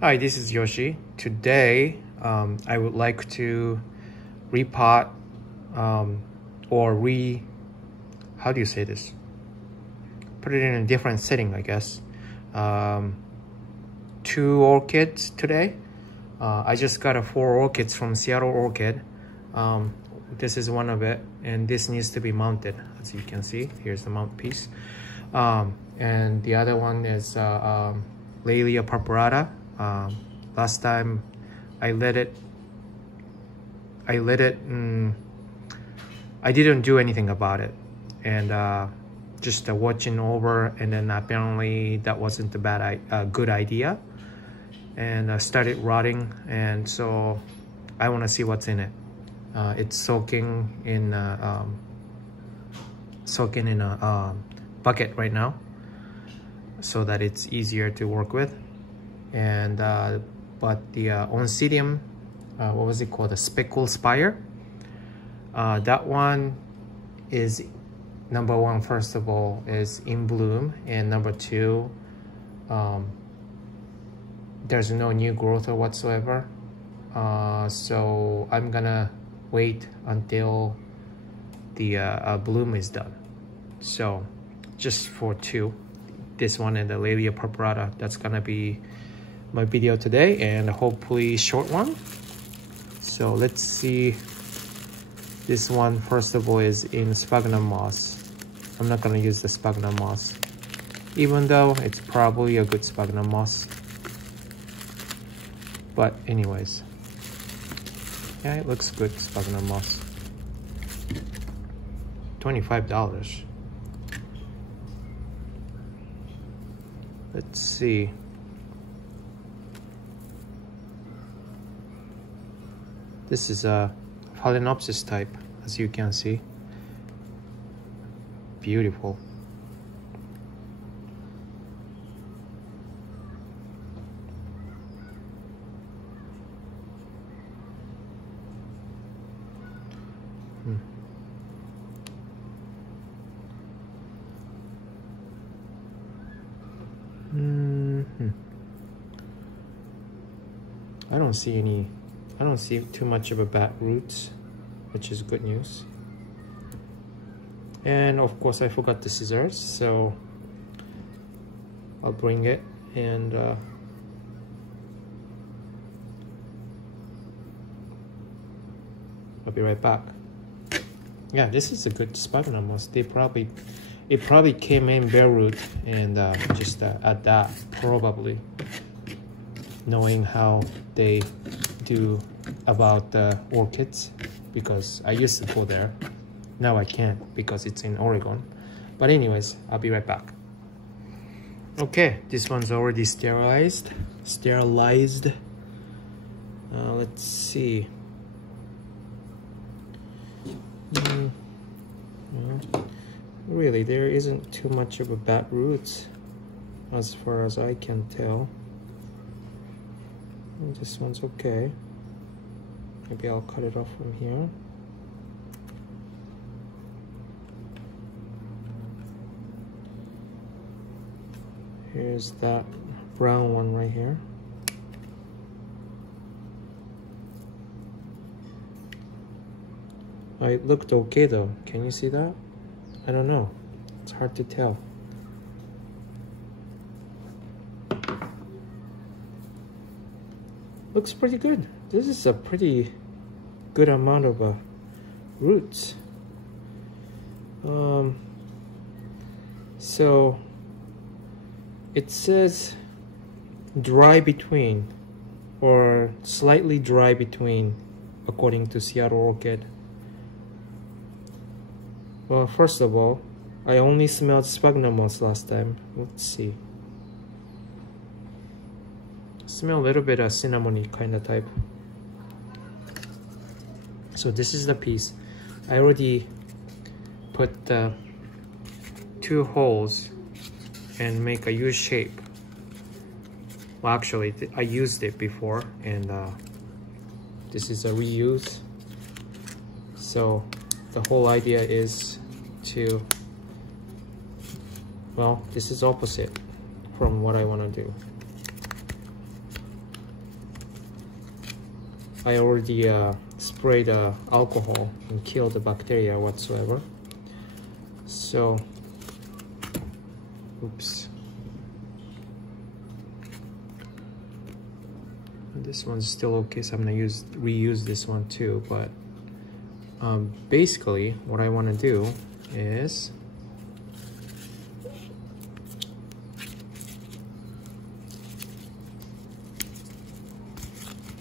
Hi, this is Yoshi. Today, I would like to repot how do you say this? Put it in a different setting, I guess. 2 orchids today. I just got 4 orchids from Seattle Orchid. This is one of it, and this needs to be mounted, as you can see. Here's the mount piece. And the other one is Laelia purpurata. Last time I didn't do anything about it, and just watching over, and then apparently that wasn't a good idea, and started rotting, and so I want to see what's in it. It's soaking in a bucket right now, so that it's easier to work with. And but the Oncidium, what was it called, the speckle spire, that one is number 1, first of all, is in bloom, and number 2, there's no new growth or whatsoever, so I'm gonna wait until the bloom is done. So just for 2, this one and the Laelia purpurata, that's gonna be my video today, and hopefully short one. So let's see. This one, first of all, is in sphagnum moss. I'm not gonna use the sphagnum moss, even though it's probably a good sphagnum moss. But anyways, yeah, it looks good, sphagnum moss. $25. Let's see. This is a Phalaenopsis type, as you can see. Beautiful. I don't see too much of a bad roots, which is good news. And of course I forgot the scissors, so I'll bring it, and I'll be right back. Yeah, this is a good sphagnum moss. It probably came in bare root, and just at that, probably knowing how they do about the orchids, because I used to go there. Now I can't because it's in Oregon. But anyways, I'll be right back. Okay, this one's already sterilized. Let's see. Really, there isn't too much of a bad roots as far as I can tell. This one's okay. Maybe I'll cut it off from here. Here's that brown one right here. It looked okay though. Can you see that? I don't know. It's hard to tell. Looks pretty good. This is a pretty good amount of roots. So it says dry between, or slightly dry between, according to Seattle Orchid. Well, first of all, I only smelled sphagnum moss last time. Let's see. Smell a little bit of cinnamony kind of type. So this is the piece. I already put 2 holes and make a U shape. Well, actually, I used it before, and this is a reuse. So the whole idea is to, well, this is opposite from what I want to do. I already sprayed alcohol and killed the bacteria whatsoever. So, oops. This one's still okay, so I'm gonna reuse this one too. But basically, what I want to do is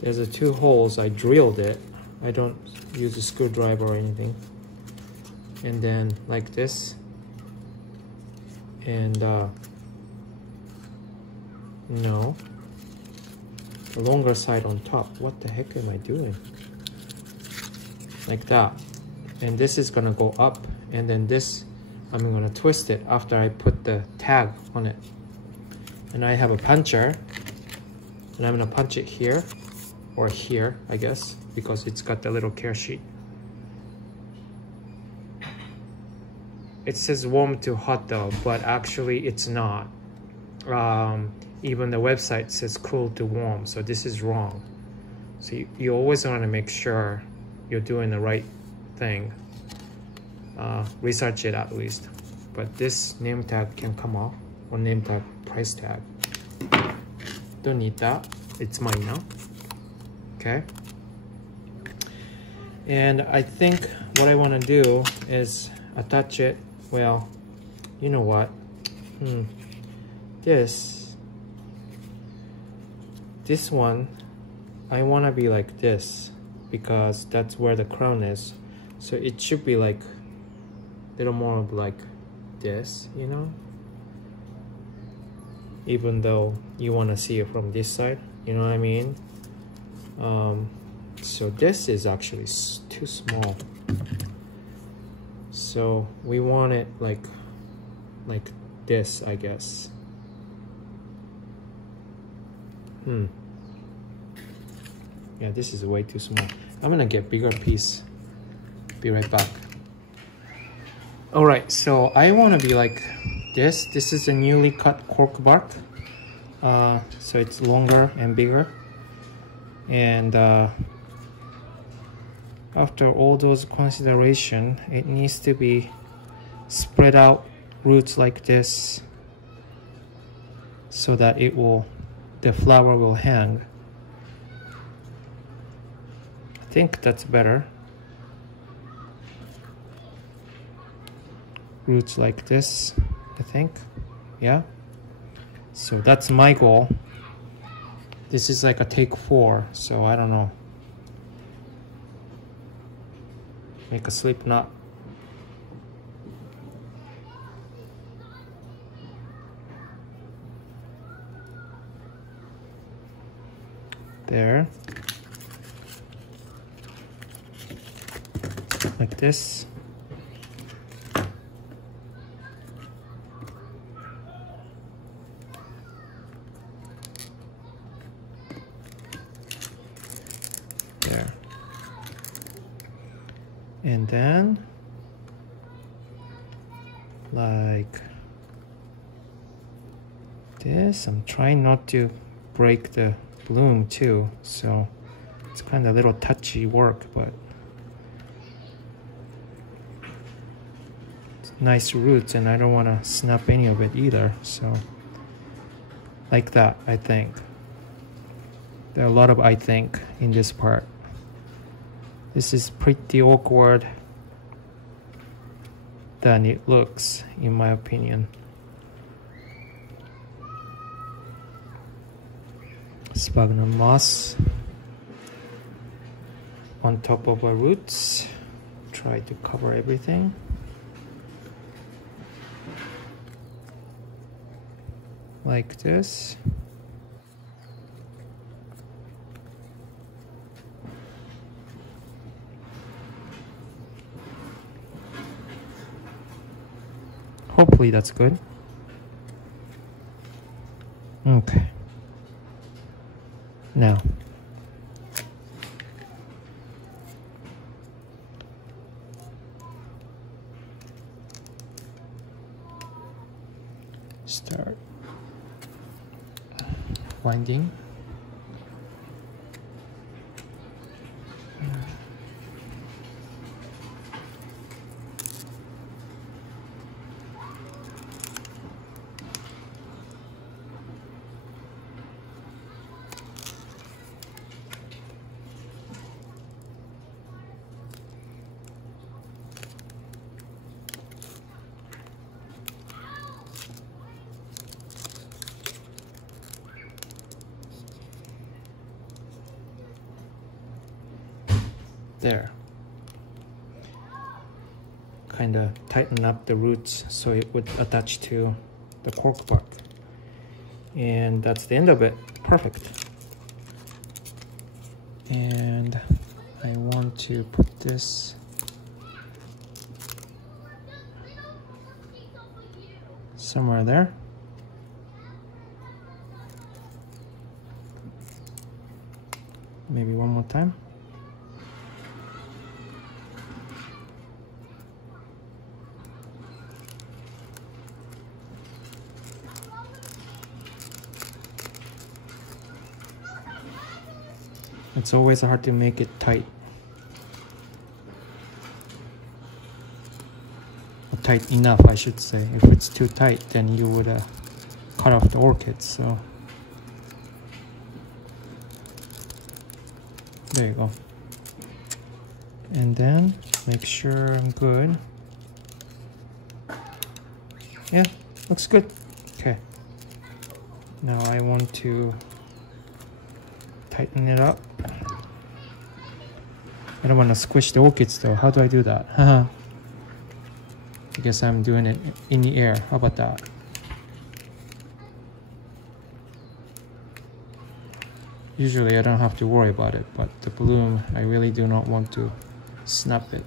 there's the 2 holes. I drilled it. I don't use a screwdriver or anything. And then like this, and no, the longer side on top. What the heck am I doing? Like that. And this is gonna go up, and then this, I'm gonna twist it after I put the tag on it. And I have a puncher, and I'm gonna punch it here, or here, I guess, because it's got the little care sheet. It says warm to hot though, but actually it's not. Even the website says cool to warm, so this is wrong. So you always want to make sure you're doing the right thing. Research it at least. But this name tag can come off, or name tag, price tag. Don't need that, it's mine now. Okay. And I think what I want to do is attach it. Well, you know what? This one, I want to be like this because that's where the crown is. So it should be like a little more of like this, you know? Even though you want to see it from this side, you know what I mean? So this is actually too small. So we want it like this, I guess. Yeah, this is way too small. I'm gonna get bigger piece. Be right back. All right, so I want to be like this. This is a newly cut cork bark. So it's longer and bigger. And after all those consideration, it needs to be spread out roots like this so that the flower will hang. I think that's better. Roots like this, I think. Yeah. So that's my goal. This is like a take 4, so I don't know. Make a slip knot. There. Like this. There. And then like this. I'm trying not to break the bloom too, so it's kind of a little touchy work, but it's nice roots and I don't want to snap any of it either. So like that, I think. There are a lot of I think in this part. This is pretty awkward than it looks, in my opinion. Sphagnum moss on top of our roots. Try to cover everything. Like this. Hopefully that's good. Okay. Now, start winding. there. Kind of tighten up the roots so it would attach to the cork bark. And that's the end of it. Perfect. And I want to put this somewhere there. Maybe one more time. It's always hard to make it tight. Or tight enough, I should say. If it's too tight, then you would cut off the orchids. So there you go. And then make sure I'm good. Yeah, looks good. Okay. Now I want to tighten it up. I don't want to squish the orchids though. How do I do that? I guess I'm doing it in the air. How about that? Usually I don't have to worry about it, but the bloom, I really do not want to snap it.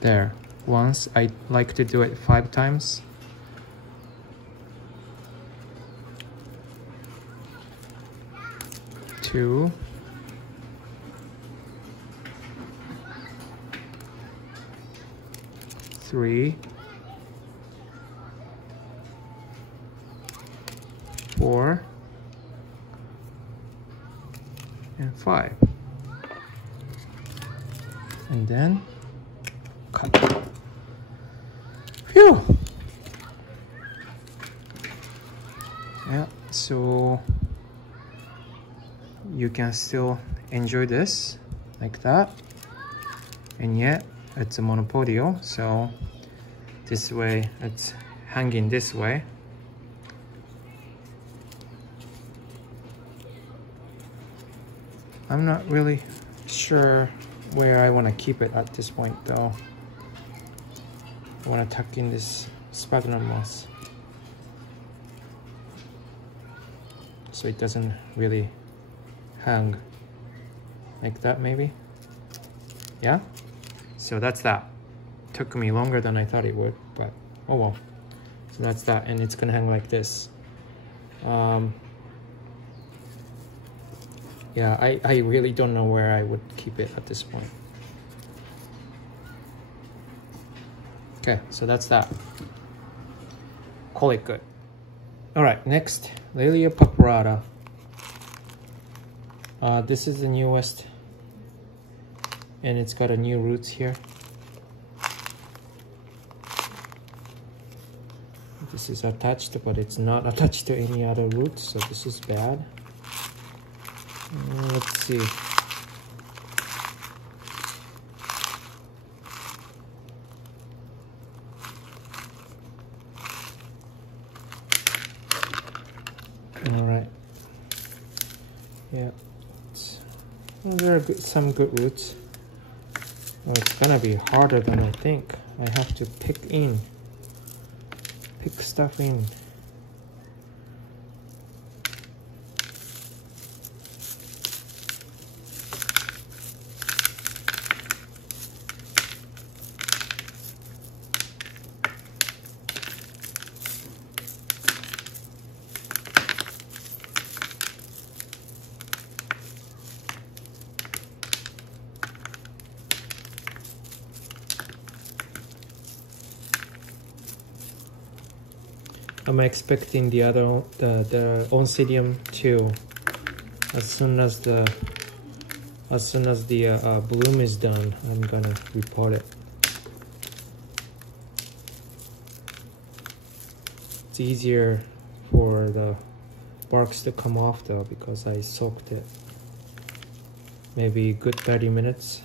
There. Once. I like to do it 5 times. Two. 3, 4, and 5. And then cut. Phew! Yeah, so you can still enjoy this like that, and yet it's a monopodial, so this way it's hanging this way. I'm not really sure where I want to keep it at this point though. I want to tuck in this sphagnum moss so it doesn't really hang like that, maybe. Yeah, so that's that. Took me longer than I thought it would, but oh well. So that's that, and it's gonna hang like this. Yeah, I really don't know where I would keep it at this point. Okay, so that's that. Call it good. All right, next, Lilia purpurata. This is the newest, and it's got a new roots here. This is attached, but it's not attached to any other roots, so this is bad. Let's see. All right. Yeah. Well, there are some good roots. Oh, it's gonna be harder than I think. I have to pick stuff in. I'm expecting the oncidium too. As soon as the bloom is done, I'm gonna repot it. It's easier for the barks to come off though because I soaked it. Maybe a good 30 minutes.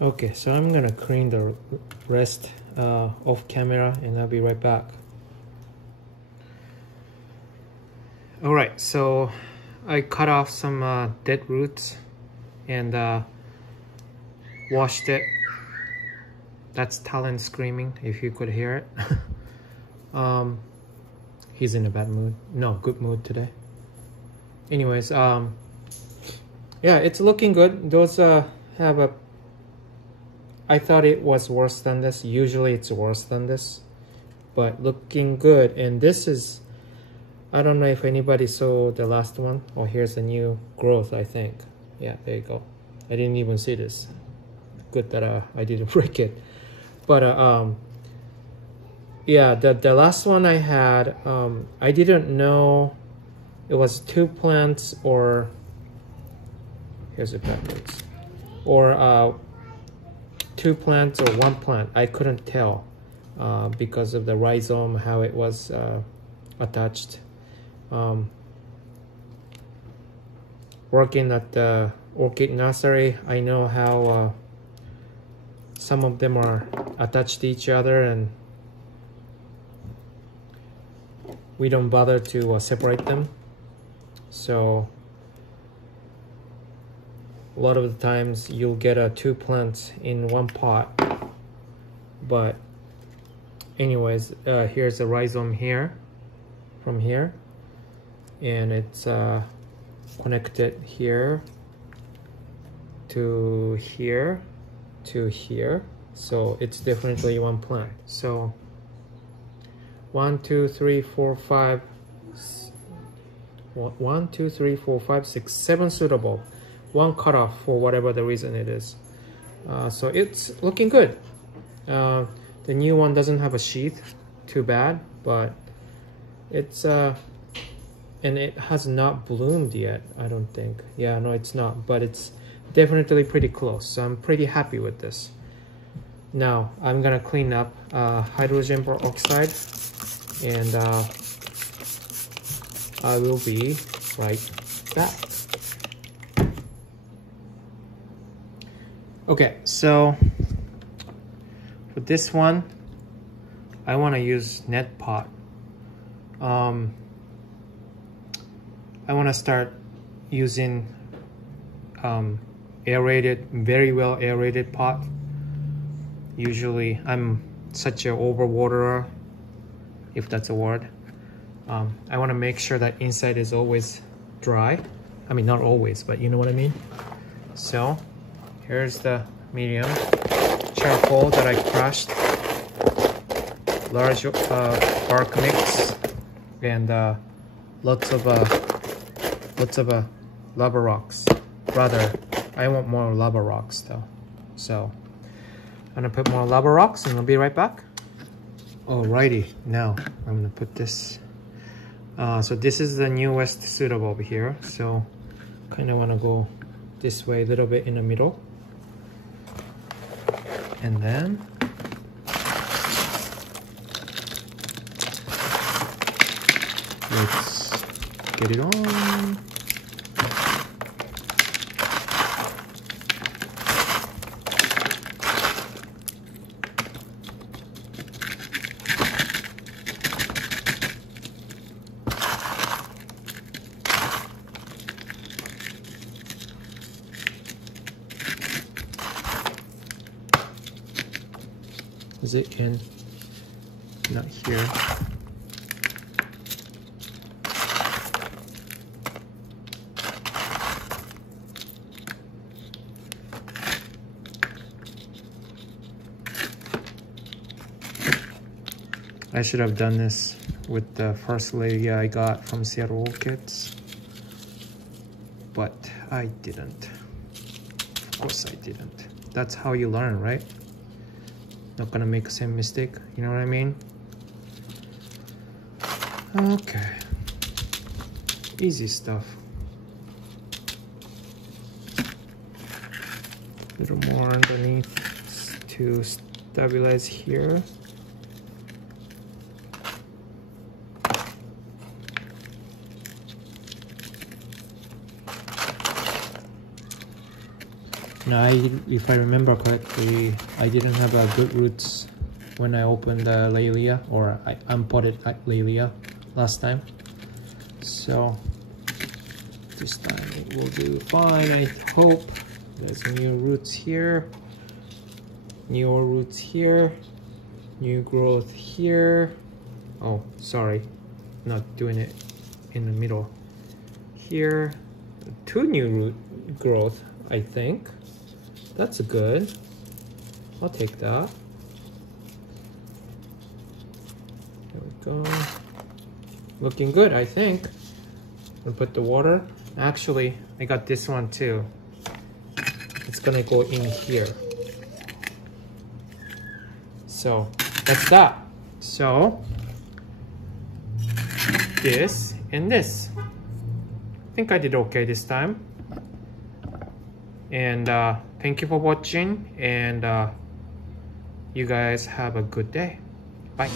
Okay, so I'm gonna clean the rest off camera and I'll be right back. Alright, so I cut off some dead roots and washed it. That's Talon screaming, if you could hear it. He's in a bad mood. No, good mood today. Anyways, yeah, it's looking good. Those have a... I thought it was worse than this. Usually it's worse than this. But looking good. And this is... I don't know if anybody saw the last one. Oh, here's a new growth, I think. Yeah, there you go. I didn't even see this. Good that I didn't break it. But yeah, the last one I had, I didn't know it was 2 plants or... Here's it backwards. Or 2 plants or 1 plant. I couldn't tell because of the rhizome, how it was attached. Working at the orchid nursery, I know how some of them are attached to each other and we don't bother to separate them. So a lot of the times you'll get 2 plants in 1 pot. But anyways, here's a rhizome here, from here, and it's connected here to here to here, so it's definitely 1 plant. So 1 2 3 4 5 1 2 3 4 5 6 7 suitable, 1 cut off for whatever the reason it is. So it's looking good. The new one doesn't have a sheath, too bad, but it's and it has not bloomed yet, I don't think. Yeah, no, it's not, but it's definitely pretty close, so I'm pretty happy with this. Now I'm gonna clean up hydrogen peroxide and I will be right back. Okay, so for this one I want to use net pot. I want to start using aerated, very well aerated pot. Usually I'm such an overwaterer, if that's a word. I want to make sure that inside is always dry. I mean, not always, but you know what I mean. So here's the medium charcoal that I crushed, large bark mix, and lots of lava rocks. Rather, I want more lava rocks though. So I'm gonna put more lava rocks and I'll be right back. Alrighty, now I'm gonna put this. So this is the newest suitable over here. So kind of want to go this way a little bit in the middle. And then let's get it on. Is it in? Not here. I should have done this with the first lady I got from Seattle Orchids, but I didn't. Of course I didn't. That's how you learn, right? Not gonna make the same mistake, you know what I mean? Okay. Easy stuff. A little more underneath to stabilize here. Now, if I remember correctly, I didn't have good roots when I opened the Laelia, or I unpotted Laelia last time. So this time it will do fine, I hope. There's new roots here, newer roots here, new growth here. Oh, sorry, not doing it in the middle. Here, 2 new root growth, I think. That's good. I'll take that. There we go. Looking good, I think. I'll put the water. Actually, I got this one too. It's gonna go in here. So that's that. So this and this. I think I did okay this time. And thank you for watching, and you guys have a good day. Bye.